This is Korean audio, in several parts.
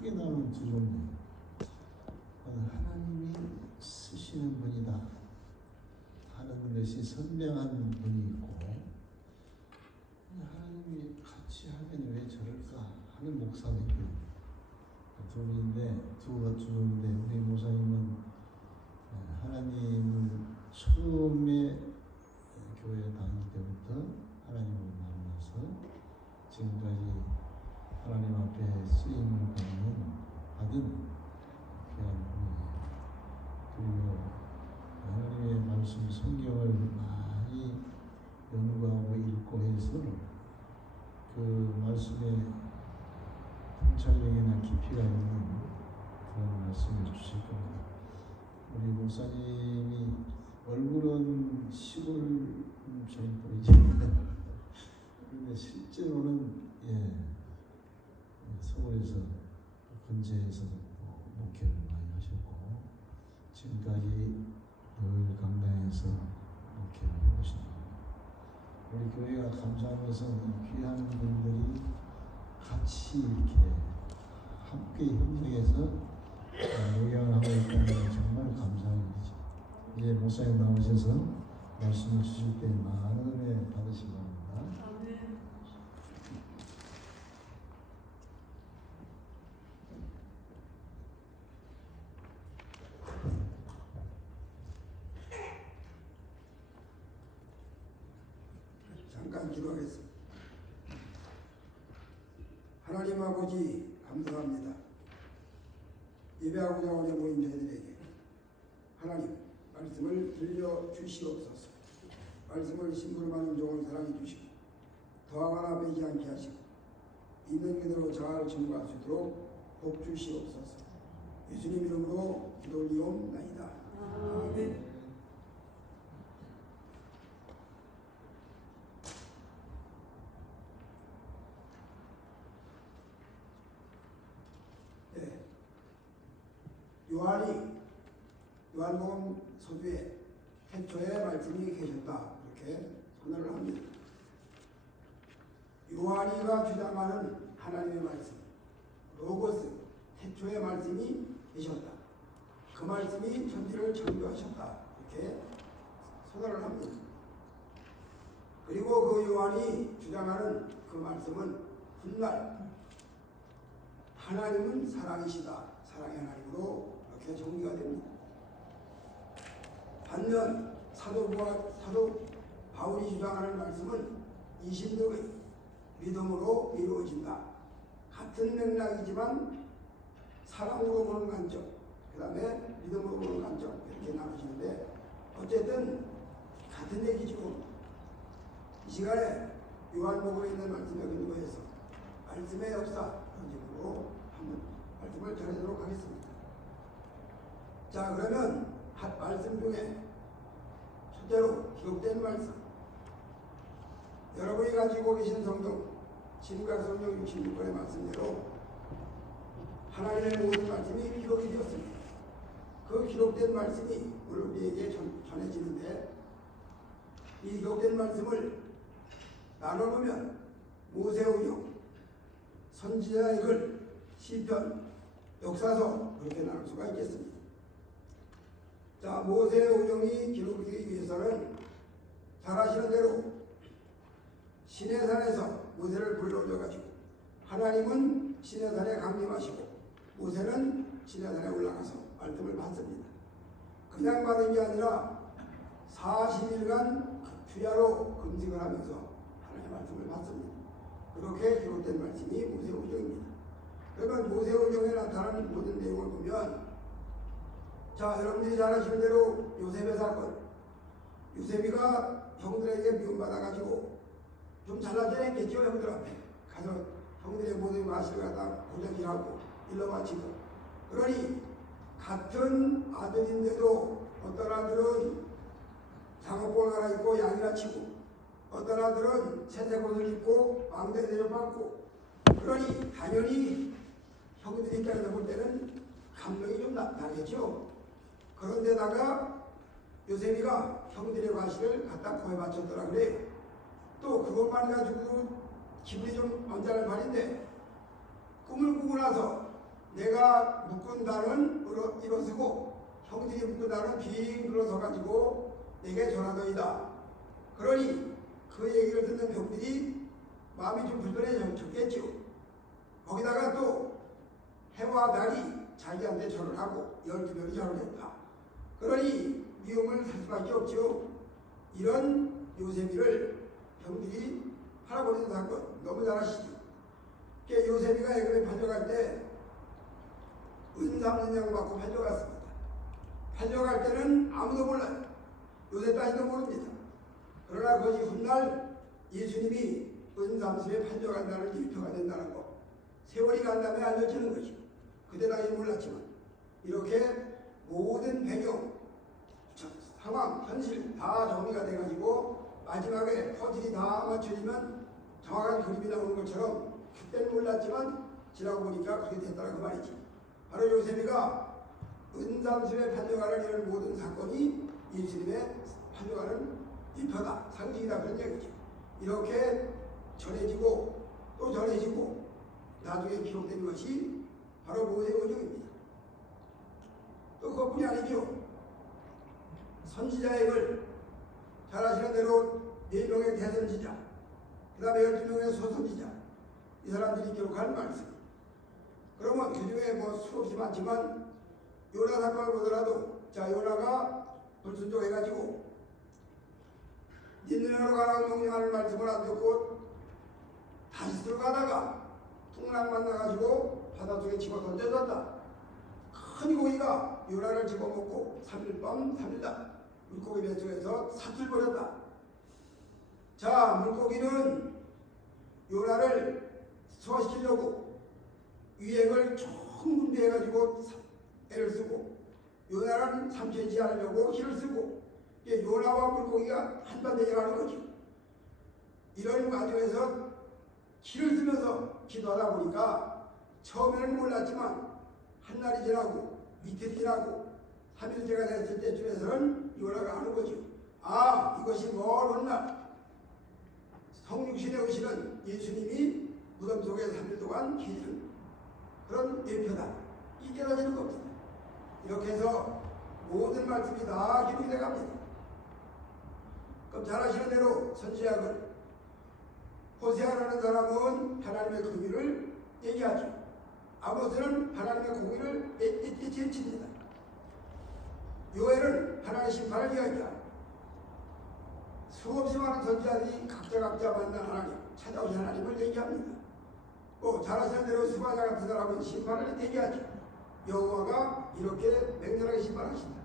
크게 나누는 두 종류. 하나님이 쓰시는 분이다 하는 것이 선명한 분이 있고, 하나님이 같이 하면 왜 저럴까 하는 목사가 있고, 두 종인데 우리 목사님은 하나님을 처음에 교회 다닐 때부터 하나님을 만나서 지금까지 하나님 앞에 쓰임을 받은 귀한 분이에요. 그리고 하나님의 말씀 성경을 많이 연구하고 읽고 해서 그 말씀에 통찰력이나 깊이가 있는 그런 말씀을 주실 겁니다. 우리 목사님이 얼굴은 시골처럼 보이지만 그런데 실제로는 서울에서 근처에서 목회를 많이 하셨고 지금까지 늘 강단에서 목회를 해오신다. 우리 교회가 감사한 것은 이 귀한 분들이 같이 이렇게 함께 협력해서 목양을 하고 있다는 게 정말 감사한 일이죠. 이제 목사님 나오셔서 말씀을 주실 때 많은 은혜 받으시기 바랍니다. 잠깐 기도하겠습니다. 하나님 아버지 감사합니다. 예배하고자 오늘 모인 저희들에게 하나님 말씀을 들려주시옵소서. 말씀을 심부름하는 종을 사랑해 주시고 더하고 하나 빼지 않게 하시고 있는 그대로 잘 전할 수 있도록 복 주시옵소서. 예수님 이름으로 기도 올리옵나이다. 아멘. 요한복음 서두에 태초에 말씀이 계셨다 이렇게 선언을 합니다. 요한이가 주장하는 하나님의 말씀 로고스 태초에 말씀이 계셨다. 그 말씀이 천지를 창조하셨다 이렇게 선언을 합니다. 그리고 그 요한이 주장하는 그 말씀은 훗날 하나님은 사랑이시다. 사랑의 하나님으로 이렇게 정리가 됩니다. 반면 사도 바울이 주장하는 말씀은 이신득의 믿음으로 이루어진다. 같은 맥락이지만 사랑으로 보는 관점, 그 다음에 믿음으로 보는 관점 이렇게 나누시는데 어쨌든 같은 얘기죠. 이 시간에 요한복음에 있는 말씀을 근거해서 말씀의 역사 전쟁으로 한번 말씀을 전하도록 하겠습니다. 자, 그러면 말씀 중에 첫째로 기록된 말씀, 여러분이 가지고 계신 성경 신약성경 66권의 말씀대로 하나님의 모든 말씀이 기록이 되었습니다. 그 기록된 말씀이 오늘 우리에게 전해지는데 이 기록된 말씀을 나눠보면 모세오경, 선지자의 글, 시편, 역사서 그렇게 나눌 수가 있겠습니다. 자, 모세오경이 기록되기 위해서는 잘 아시는 대로 시내산에서 모세를 불러올려가지고 하나님은 시내산에 강림하시고 모세는 시내산에 올라가서 말씀을 받습니다. 그냥 받은 게 아니라 40일간 주야로 금식을 하면서 하나님의 말씀을 받습니다. 그렇게 기록된 말씀이 모세오경입니다. 그러면 모세오경에 나타나는 모든 내용을 보면 자, 여러분들이 잘 아시는 대로 요셉의 사건, 요셉이가 형들에게 미움받아가지고 좀 잘나게 했겠죠. 형들 앞에 가서 형들의 모든 마실을 갖다 고자질하고 일러 바치고, 그러니 같은 아들인데도 어떤 아들은 장업복을 하나 입고 양이나 치고 어떤 아들은 세색옷을 입고 왕대 대접받고, 그러니 당연히 형들이 입장에서 볼 때는 감정이 좀 나겠죠. 그런데다가 요셉이가 형들의 과실을 갖다 코에 바쳤더라 그래요. 또 그것만 가지고 기분이 좀 언짢을 판인데 꿈을 꾸고 나서 내가 묶은 단은 일어서고 형들이 묶은 단은 빙 눌러서가지고 내게 전하더이다. 그러니 그 얘기를 듣는 병들이 마음이 좀 불편해졌겠죠. 거기다가 또 해와 달이 자기한테 절을 하고 12별이 절을 했다. 그러니 미움을 살 수밖에 없죠. 이런 요셉이를 형들이 팔아버리는 사건 너무 잘 아시죠. 요셉이가 애굽에 팔려갈 때 은삼년을 받고 팔려갔습니다. 팔려갈 때는 아무도 몰라요. 요셉 따위도 모릅니다. 그러나 그것이 훗날 예수님이 은삼십에 팔려간다는 일표가 된다는 거, 세월이 간 다음에 알려지는 거죠. 그때 당시 몰랐지만 이렇게 모든 배경, 상황, 현실 다 정리가 돼가지고 마지막에 퍼즐이 다 맞춰지면 정확한 그림이 나오는 것처럼 그때는 몰랐지만 지나고 보니까 그렇게 됐다는 그 말이지. 바로 요셉이가 은삼십에 팔려가는 이런 모든 사건이 예수님의 팔려가는 일표다, 상징이다, 그런 얘기죠. 이렇게 전해지고 또 전해지고 나중에 기록된 것이 바로 모세오경입니다. 또 그것뿐이 아니죠. 선지자액을 잘 아시는 대로 4명의 대선지자, 그 다음에 12명의 소선지자, 이 사람들이 기록한 말씀. 그러면 그 중에 뭐 수없이 많지만 요나 사건을 보더라도, 자, 요나가 불순종해가지고 니느웨로 가라고 명령하는 말씀을 안 듣고 다시 들어가다가 풍랑 만나가지고 바닷속에 집어 던져졌다. 큰 고기가 요나를 집어먹고 3일 밤 3일 낮 물고기 뱃속에서 사틀버렸다. 자, 물고기는 요나를 소화시키려고 유액을 충분히해가지고 애를 쓰고, 요나는 삼켜지지 않으려고 힘을 쓰고, 요나와 물고기가 한반대결하는 거죠. 이런 과정에서 기를 쓰면서 기도하다 보니까 처음에는 몰랐지만 한날이 지나고 이틀이 지나고 3일째가 됐을 때쯤에서는 요나가 아는 거죠. 아, 이것이 먼 훗날 성육신에 오시는 예수님이 무덤 속에 3일 동안 계시는 그런 예표다. 이 깨달아지는 겁니다. 이렇게 해서 모든 말씀이 다 기록이 돼갑니다. 그럼 잘 아시는 대로 선지약을 호세아라는 사람은 하나님의 긍휼을 얘기하죠. 아모스는 하나님의 공의를 제칩니다. 요엘은 하나님의 심판을 이야기하고, 수없이 많은 선지자들이 각자 만난 하나님, 찾아오신 하나님을 얘기합니다. 또 잘 아시는 대로 스바냐 같은 사람은 심판을 얘기하죠. 여호와가 이렇게 맹렬하게 심판하신다,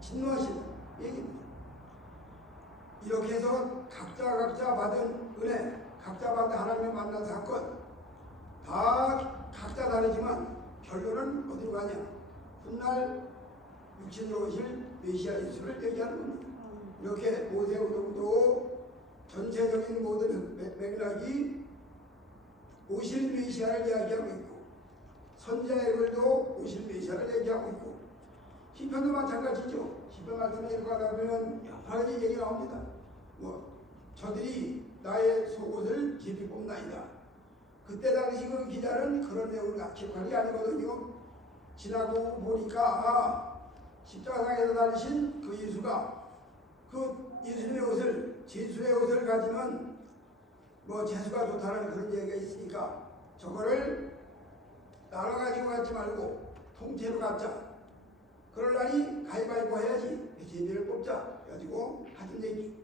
진노하신다 얘기입니다. 이렇게 해서 각자 받은 은혜, 각자 받은 하나님을 만난 사건 다 각자 다르지만 결론은 어디로 가냐? 훗날 육신으로 오실 메시아 예수를 얘기하는 겁니다. 이렇게 모세오경도 전체적인 모든 맥락이 오실 메시아를 이야기하고 있고, 선지자의 글도 오실 메시아를 얘기하고 있고, 시편도 마찬가지죠. 시편 말씀을 읽어가다 보면 여러 가지 얘기 나옵니다. 저들이 나의 속옷을 깊이 뽑나이다. 그때 당시 그 기자는 그런 내용을 기록한 게 아니거든요. 지나고 보니까 십자가상에서 다니신 그 예수가 그 예수님의 옷을, 제수의 옷을 가지면 재수가 좋다는 그런 얘기가 있으니까 저거를 나눠 가지고 갖지 말고 통째로 갖자. 그러려니 가위바위보 해야지. 제비를 뽑자. 가지고 하던 얘기.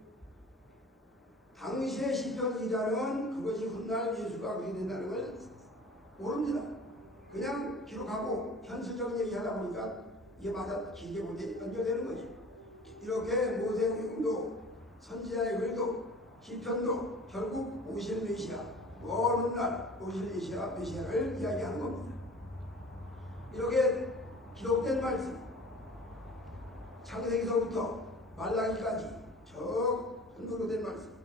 당시의 시편 기자는 그것이 훗날 예수가 그렇게 된다는 걸 모릅니다. 그냥 기록하고 현실적인 얘기하다 보니까 이게 맞아 길게 보게 연결되는 거지. 이렇게 모세오경도 선지자의 글도 시편도 결국 오실 메시아, 먼 훗날 오실 메시아를 이야기하는 겁니다. 이렇게 기록된 말씀, 창세기서부터 말라기까지 저 선도로 된 말씀.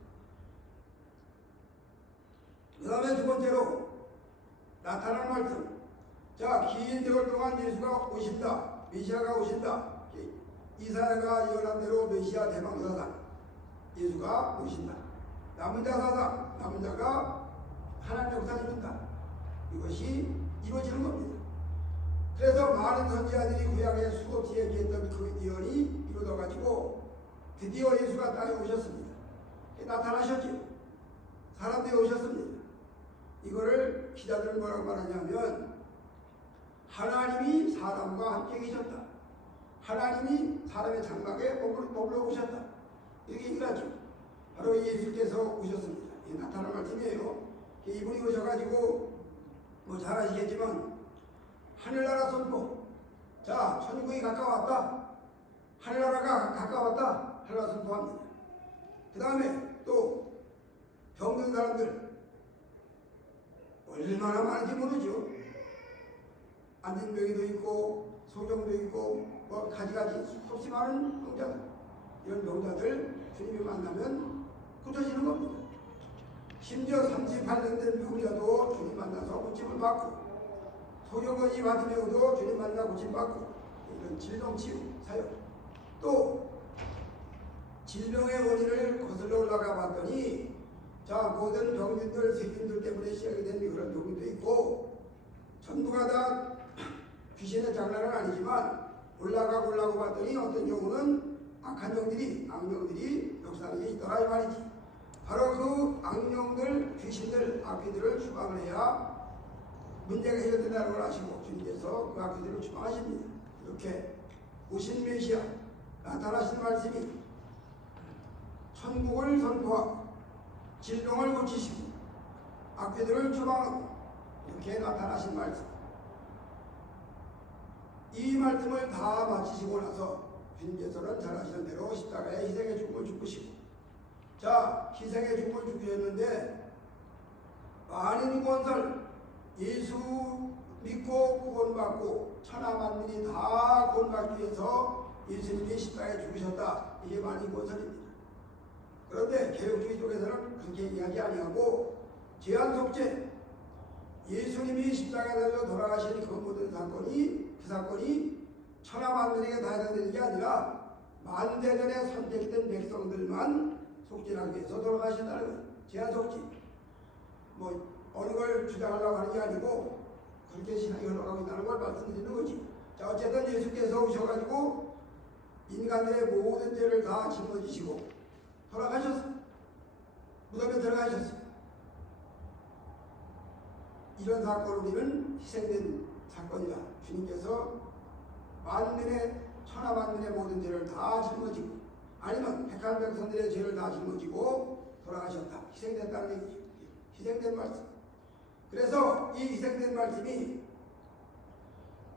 그 다음에 두 번째로 나타난 말씀. 자, 긴 세월 동안 예수가 오신다, 메시아가 오신다. 이사야가 예언한 대로 메시아 대방사상, 예수가 오신다. 남은 자 사상, 남은 자가 하나님의 역사를 이룬다. 이것이 이루어지는 겁니다. 많은 선지자들이 구약에 수없이 얘기했던 그 예언이 이루어져가지고 드디어 예수가 땅에 오셨습니다. 나타나셨죠. 사람들이 오셨습니다. 이거를 기자들은 뭐라고 말하냐면 하나님이 사람과 함께 계셨다. 하나님이 사람의 장막에 머물러 오셨다. 이렇게 얘기를 하죠. 바로 예수께서 오셨습니다. 이게 나타난 말씀이에요. 이분이 오셔가지고 뭐 잘 아시겠지만 하늘나라 선포. 자, 천국이 가까웠다. 하늘나라가 가까웠다. 하늘나라 선포합니다. 그 다음에 또 병든 사람들 얼마나 많은지 모르죠. 안진병이도 있고 소경도 있고 뭐 가지가지 수없이 많은 병자들, 이런 병자들 주님이 만나면 고쳐지는 겁니다. 심지어 38년 된 병자도 주님 만나서 고침을 받고 소경거지 바티메오도 주님 만나 고침받고 이런 질병치유 사역, 또 질병의 원인을 거슬러 올라가 봤더니 자, 모든 병균들, 세균들 때문에 시작이 된 그런 병균도 있고 전부가 다 귀신의 장난은 아니지만 올라가고 봤더니 어떤 경우는 악한 영들이, 악령들이 역사하는 게 있더라 이 말이지. 바로 그 악령들, 귀신들, 악귀들을 추방을 해야 문제가 해결된다는 걸 아시고 주님께서 그 악귀들을 추방하십니다. 이렇게 오신 메시아 나타나신 말씀이 천국을 선포하고 질병을 고치시고 악귀들을 추방하고 이렇게 나타나신 말씀, 이 말씀을 다 마치시고 나서 주님께서는 잘 아시는 대로 십자가에 희생의 죽음을 죽으시고, 자, 희생의 죽음을 죽으셨는데 많은 권설, 예수 믿고 구원받고 천하 만민이 다 구원받기 위해서 예수님이 십자가에 죽으셨다. 이게 많은 권설입니다. 그런데 개혁주의 쪽에서는 그렇게 이야기 아니하고 제한속죄, 예수님이 십자가에 달려 돌아가신 그 모든 사건이, 그 사건이 천하 만민에게 다 해당되는 게 아니라 만대전에 선택된 백성들만 속죄하기 위해서 돌아가신다는 거예요. 제한속죄. 뭐 어느 걸 주장하려고 하는 게 아니고 그렇게 신앙이 흘러가고 있다는 걸 말씀드리는 거지. 자, 어쨌든 예수께서 오셔가지고 인간들의 모든 죄를 다 짊어지시고 돌아가셨어. 무덤에 들어가셨어. 이런 사건을 우리는 희생된 사건이다. 주님께서 만민의, 천하 만민의 모든 죄를 다 짊어지고, 아니면 택한 백성들의 죄를 다 짊어지고 돌아가셨다. 희생됐다는 얘기죠. 희생된 말씀. 그래서 이 희생된 말씀이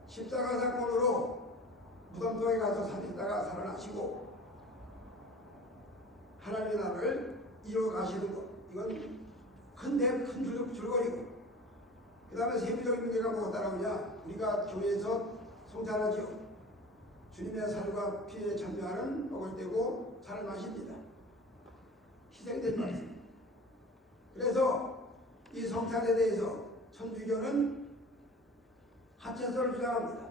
십자가 사건으로 무덤 속에 가서 사셨다가 살아나시고 하나님의 나라를 이루어 가시는 것, 이건 큰 줄거리고, 그 다음에 세부적인 문제가 뭐가 따라오냐. 우리가 교회에서 송찬하죠. 주님의 살과 피에 참여하는 먹을 때고 살을 마십니다. 희생된 말씀. 그래서 이 성찬에 대해서 천주교는 하천설을 주장합니다.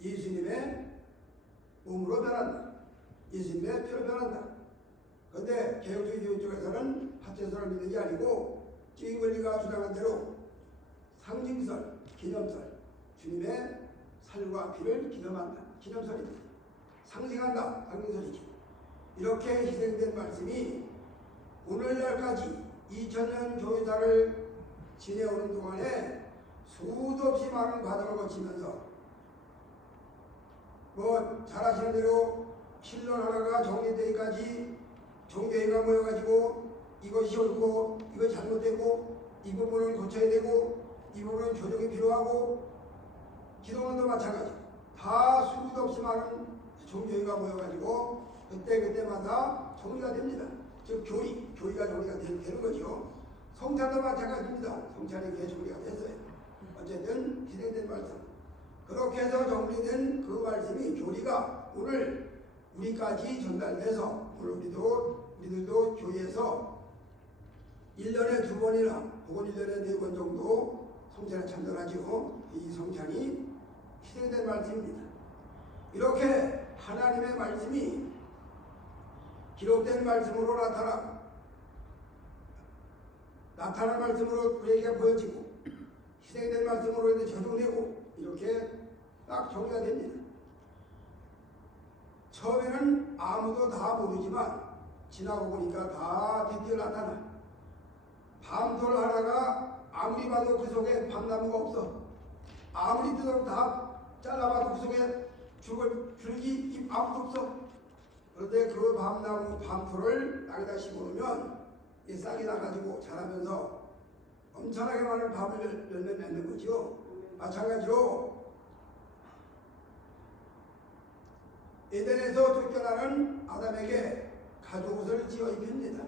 예수님의 몸으로 변한다. 예수님의 피로 변한다. 그런데 개혁주의 쪽에서는 하천설을 믿는 게 아니고 찌잉글리가 주장한 대로 상징설, 기념설, 주님의 살과 피를 기념한다. 기념설입니다. 상징한다. 상징설이죠. 이렇게 희생된 말씀이 오늘날까지 2000년 교회사를 지내오는 동안에 수도 없이 많은 과정을 거치면서 뭐 잘 아시는 대로 신론 하나가 정리되기까지 종교회가 모여가지고 이것이 옳고 이것이 잘못되고 이 부분은 고쳐야 되고 이 부분은 조정이 필요하고 기도원도 마찬가지. 다 수도 없이 많은 종교회가 모여가지고 그때마다 정리가 됩니다. 즉 교리가 정리가 되는 거죠. 성찬도 마찬가지입니다. 성찬이 이렇게 정리가 됐어요. 어쨌든 희생된 말씀. 그렇게 해서 정리된 그 말씀이 교리가 오늘 우리까지 전달돼서 오늘 우리들도 교회에서 1년에 2번이나 혹은 1년에 4번 정도 성찬에 참전하죠. 이 성찬이 희생된 말씀입니다. 이렇게 하나님의 말씀이 기록된 말씀으로 나타난 말씀으로 우리에게 보여지고 희생된 말씀으로 인해 적용되고 이렇게 딱 정리가 됩니다. 처음에는 아무도 다 모르지만 지나고 보니까 다 드디어 나타나. 밤돌 하나가 아무리 봐도 그 속에 밤나무가 없어. 아무리 뜯어도 다 잘라봐도 그 속에 줄기 아무도 없어. 그런데 그 밤나무 밤돌을 땅에다 심어놓으면 이 싹이 나가지고 자라면서 엄청나게 많은 밤을 열매 맺는 거죠. 마찬가지로 에덴에서 쫓겨나는 아담에게 가죽옷을 지어 입힙니다.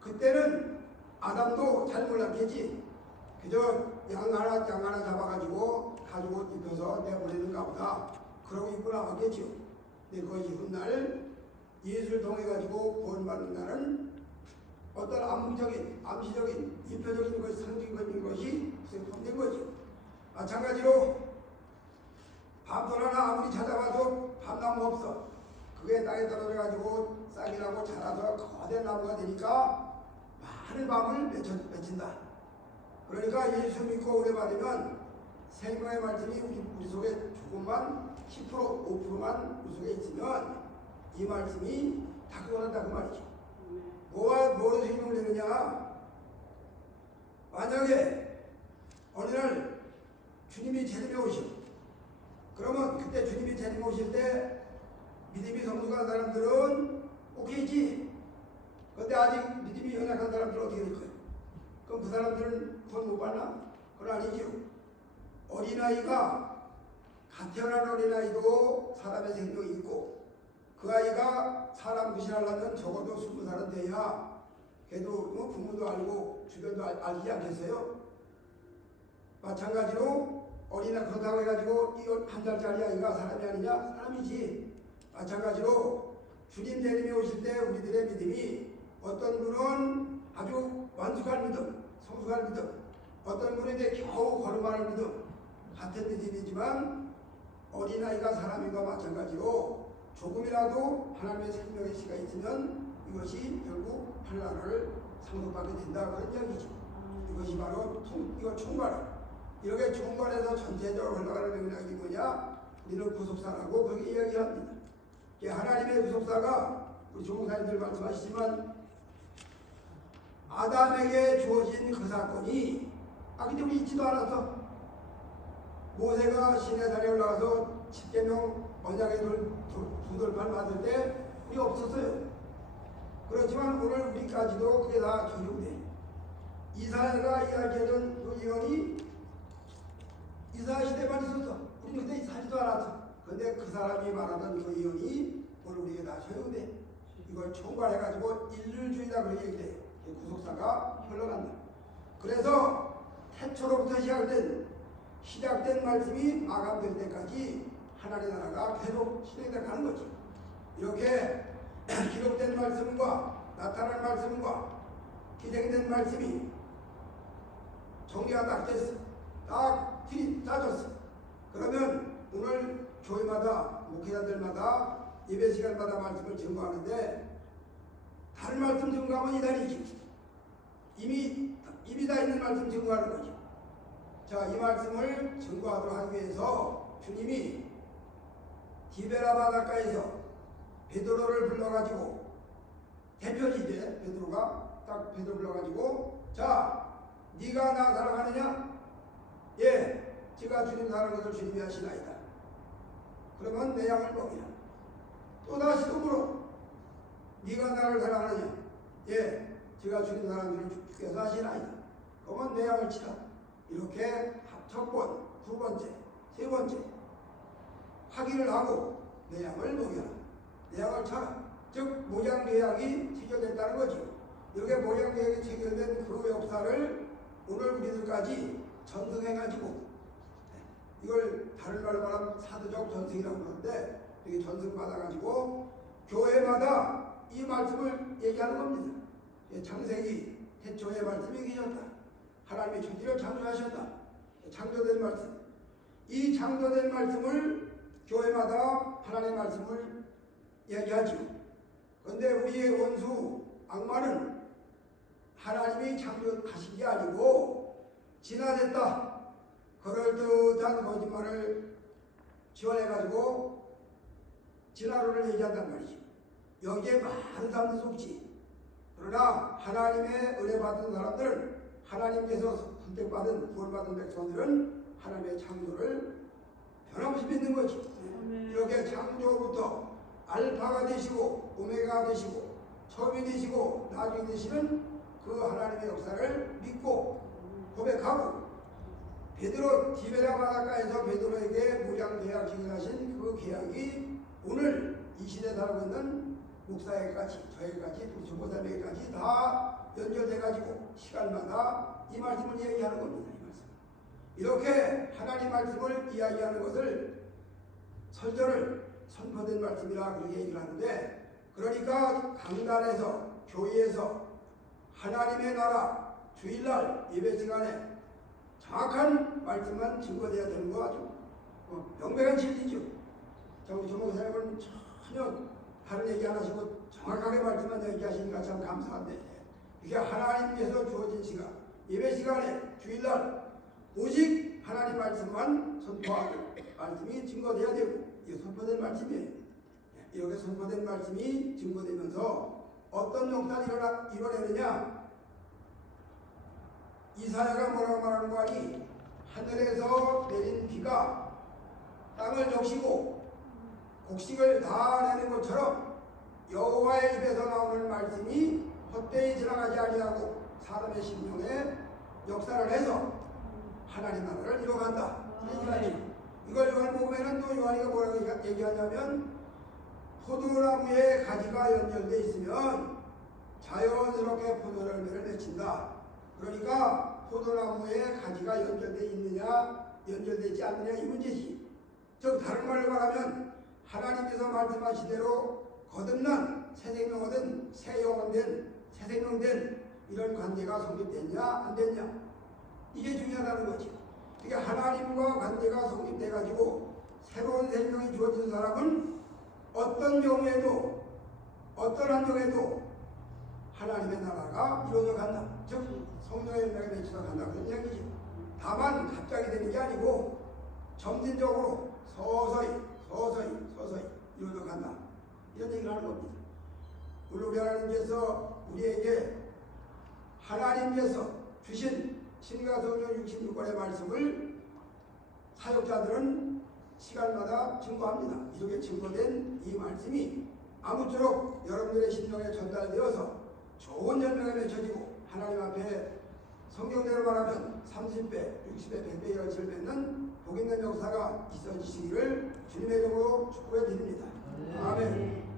그때는 아담도 잘 몰랐겠지. 그저 양 하나 잡아가지고 가죽옷 입혀서 내보내는가 보다. 그러고 입고 나왔겠죠. 근데 그것이 훗날 예수를 통해가지고 구원받는 날은 어떤 암시적인 입혀적인 것이 상징적인 것이 성품된 거죠. 마찬가지로 밤돌 하나 아무리 찾아봐도 밤나무 없어. 그게 땅에 떨어져가지고 싹이 나고 자라서 거대한 나무가 되니까 많은 밤을 맺힌다. 그러니까 예수 믿고 오래 받으면 생명의 말씀이 우리 속에 조금만 10% 5%만 우리 속에 있으면 이 말씀이 다 그거한다 그 말이죠. 뭐로 생명을 내느냐? 만약에 어느 날 주님이 재림에 오시오. 그러면 그때 주님이 재림에 오실 때 믿음이 성숙한 사람들은 오케이지. 그런데 아직 믿음이 연약한 사람들은 어떻게 될 거예요? 그럼 그 사람들은 구원 못 받나? 그건 아니지요. 어린아이가 갓 태어난 어린아이도 사람의 생명이 있고 그 아이가 사람 무시하려면 적어도 20살은 돼야 걔도 뭐 부모도 알고 주변도 알지 않겠어요? 마찬가지로 어린아 그렇다고 해가지고 이거 1달짜리 아이가 사람이 아니냐? 사람이지. 마찬가지로 주님 재림에 오실 때 우리들의 믿음이 어떤 분은 아주 완숙한 믿음, 성숙한 믿음, 어떤 분은 이제 겨우 걸음하는 믿음, 같은 믿음이지만 어린아이가 사람인과 마찬가지로 조금이라도 하나님의 생명의 씨가 있으면 이것이 결국 하나님을 상속받게 된다 그런 이야기죠. 이것이 바로 이거 총괄. 이렇게 총괄해서 전체적으로 흘러가는 맥락이 뭐냐? 우리는 구속사라고 그렇게 이야기합니다. 하나님의 구속사가 우리 조목사님들 말씀하시지만 아담에게 주어진 그 사건이 근데 우리 있지도 않아서 모세가 시내산에 올라가서 10계명 언약의 두 돌판 받을 때 우리 없었어요. 그렇지만 오늘 우리까지도 그게 다 적용돼. 이사야가 이야기하던 그 예언이 이사야 시대만 있었어. 우리는 그때 살지도 않았어. 그런데 그 사람이 말하던 그 예언이 오늘 우리에게 다 적용돼. 이걸 총괄해가지고 일률주의다 그렇게 얘기해요. 구속사가 흘러간다. 그래서 태초로부터 시작된 말씀이 마감될 때까지 하나님의 나라가 계속 진행돼 가는 거지. 이렇게 기록된 말씀과 나타난 말씀과 기생된 말씀이 정리가 딱 됐어. 딱 틀이 짜졌어. 그러면 오늘 교회마다 목회자들마다 예배 시간마다 말씀을 증거하는데 다른 말씀 증거하면 이단이지. 이미 다 있는 말씀 증거하는 거지. 자, 이 말씀을 증거하도록 하기 위해서 주님이 디베라 바닷가에서 베드로를 불러가지고 대표지 이제 베드로가 딱 베드로 불러가지고 자, 네가 나 사랑하느냐? 예, 제가 주님 사랑하는 것을 주님이 하시나이다. 그러면 내 양을 먹이라. 또 다시 또 물어. 네가 나를 사랑하느냐? 예, 제가 주님 사랑하는 것을 주께서 하시나이다. 그러면 내 양을 치라. 이렇게 첫 번, 두 번째, 세 번째 확인을 하고 내 양을 먹여라. 내 양을 쳐라. 즉 모양계약이 체결됐다는 거죠. 이렇게 모양계약이 체결된 그 역사를 오늘 우리들까지 전승해가지고 이걸 다른 말로 말하면 사도적 전승이라고 그러는데 이게 전승받아가지고 교회마다 이 말씀을 얘기하는 겁니다. 창세기 태초의 말씀이 계셨다. 하나님이 천지를 창조하셨다. 창조된 말씀. 이 창조된 말씀을 교회마다 하나님의 말씀을 얘기하죠. 그런데 우리의 원수 악마는 하나님이 창조하신 게 아니고 진화됐다. 그럴듯한 거짓말을 지원해가지고 진화론을 얘기한단 말이죠. 여기에 많은 사람들이 속지. 그러나 하나님의 은혜 받은 사람들은, 하나님께서 선택받은 구원받은 백성들은 하나님의 창조를 변함없이 믿는 거지. 이렇게 창조부터 알파가 되시고 오메가가 되시고 처음이 되시고 나중에 되시는 그 하나님의 역사를 믿고 고백하고, 베드로 디베라 바닷가에서 베드로에게 무량 계약 증언하신 그 계약이 오늘 이 시대에 살고 있는 목사에게까지, 저에게까지, 또 전도사에게까지 다 연결돼가지고 시간마다 이 말씀을 이야기하는 겁니다. 이 말씀. 이렇게 하나님 말씀을 이야기하는 것을 설교를 선포된 말씀이라 그렇게 얘기를 하는데, 그러니까 강단에서, 교회에서 하나님의 나라 주일날 예배 시간에 정확한 말씀만 증거되어야 되는 거 아주 명백한 진리죠. 우리 조목사님은 전혀 다른 얘기 안 하시고 정확하게 말씀만 얘기하시니까 참 감사한데, 이게 하나님께서 주어진 시간, 예배 시간에 주일날 오직 하나님 말씀만 선포하고 말씀이 증거되어야 되고, 이게 선포된 말씀이에요. 이렇게 선포된 말씀이 증거되면서 어떤 역사를 이뤄내느냐. 이사야가 뭐라고 말하는 거 아니? 하늘에서 내린 비가 땅을 적시고 곡식을 다 내는 것처럼 여호와의 입에서 나오는 말씀이 헛되이 지나가지 아니하고 사람의 심령에 역사를 해서 하나님 나라를 이뤄간다. 이걸 요한복음에는 또 요한이가 뭐라고 얘기하냐면, 포도나무에 가지가 연결되어 있으면 자연스럽게 포도열매를 맺힌다. 그러니까 포도나무에 가지가 연결되어 있느냐 연결되지 않느냐 이 문제지. 즉 다른 말로 말하면 하나님께서 말씀하시대로 거듭난 새 생명 얻은 새 영혼된 새 생명된 이런 관계가 성립됐냐 안 됐냐, 이게 중요하다는 거지. 이게 하나님과 관계가 성립돼 가지고 새로운 생명이 주어진 사람은 어떤 경우에도 어떤 환경에도 하나님의 나라가 이루어져 간다. 즉 성령의 열매가 맺혀서 간다 그런 이야기죠. 다만 갑자기 되는 게 아니고 점진적으로 서서히 이루어져 간다, 이런 얘기를 하는 겁니다. 우리 하나님께서 우리에게 하나님께서 주신 신과 성령 66권의 말씀을 사역자들은 시간마다 증거합니다. 이렇게 증거된 이 말씀이 아무쪼록 여러분들의 심령에 전달되어서 좋은 열매가 맺혀지고 하나님 앞에 성경대로 말하면 30배, 60배, 100배 열매를 맺는 복 있는 역사가 있어지시기를 주님의 이름으로 축복해 드립니다. 아멘.